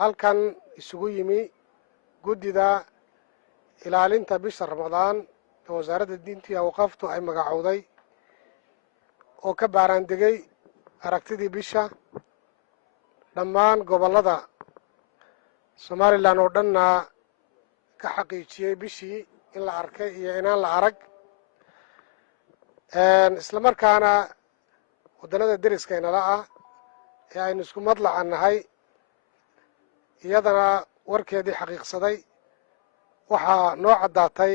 halkan isugu yimi guddida ilaalinta bisha Ramadaan ee wasaaradda diinta iyo awqaaftu ay magacowday oo ka baaraandegay aragtidii bisha dhammaan gobollada Somaliland oo dhanna ka xaqiijiyay bishii in la arkay iyo inaan la arag isla markaana wadannada deriska inala ah ee aynu isku madlacannahay iyadana warkeedii xaqiiqsaday waxaa noo caddaatay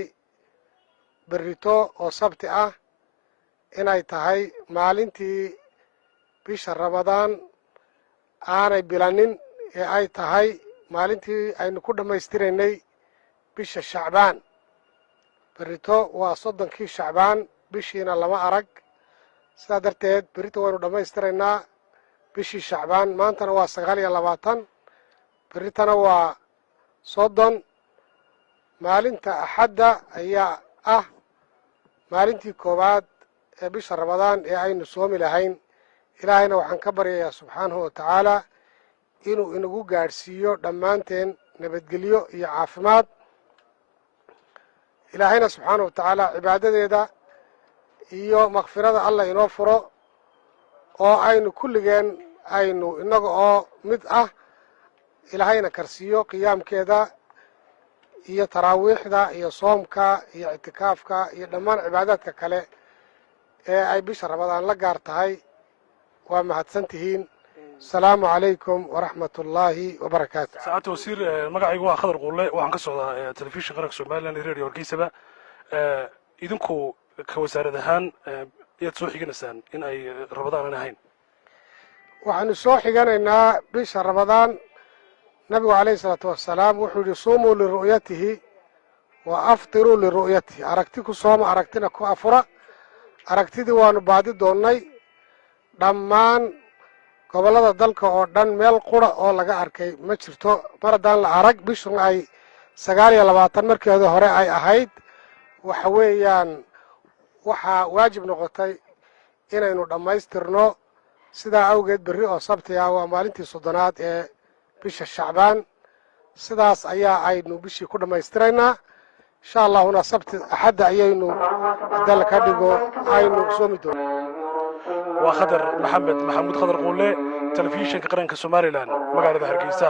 berrito oo sabti ah inay tahay maalintii bisha Ramadaan aanay bilanin ee ay tahay maalintii aynu ku dhammaystiraynay bisha Shacbaan. berrito waa 30kii Shacbaan, bishiina lama arag, sidaa darteed berrito waynu dhammaystiraynaa bishii Shacbaan. maantana waa 29, berritana waa 30. maalinta Axadda ayaa ah maalintii koowaad ee bisha Ramadaan ee aynu soomi lahayn. ilaahayna waxaan ka baryayaa subxaanahu wa tacaala inuu inagu gaadhsiiyo dhammaanteen nabadgelyo iyo caafimaad. ilaahayna subxaanahu wa tacaala cibaadadeeda iyo makfirada allah inoo furo oo aynu kulligeen aynu innaga oo mid ah ilaahayna karsiiyo qiyaamkeeda iyo taraawiixda iyo soomka iyo ictikaafka iyo dhammaan cibaadaadka kale ee ay bisha Ramadaan la gaar tahay. waa mahadsantihiin. asalaamu calaykum waraxmatullaahi wabarakaatu. saacadda wasiir magacaygu waa Khadar Qulle, waxaan ka socdaa telefishin qaranka Somaliland iyo radio Hargeysaba. idinku ka wasaarad ahaan ayaad soo xiganaysaan in ay Ramadaan aan ahayn? waxaanu soo xiganaynaa bisha Ramadaan. nabigu calayhi salaatu wassalaam wuxuu yidhi suumuu liru'yatihi wa aftiruu liru'yatihi. aragti ku sooma, aragtina ku afura. aragtidii waanu baadi doonnay dhammaan gobollada dalka oo dhan. meel qura oo laga arkay ma jirto mar haddaan la arag. bishun ay 29 markeeda hore ay ahayd, waxa weeyaan waxaa waajib noqotay inaynu dhammaystirno. sidaa awgeed berri oo sabti ah waa maalintii 30aad ee bisha Shacbaan. sidaas ayaa aynu bishii ku dhammaystiraynaa. insha allahuna sabti Axadda ayaynu hadal ka dhigo aynu soomi doonaa. waa Khadar Maxamed Maxamuud Khadar Qulle, telefishinka qaranka Somaliland, magaalada Hargeysa.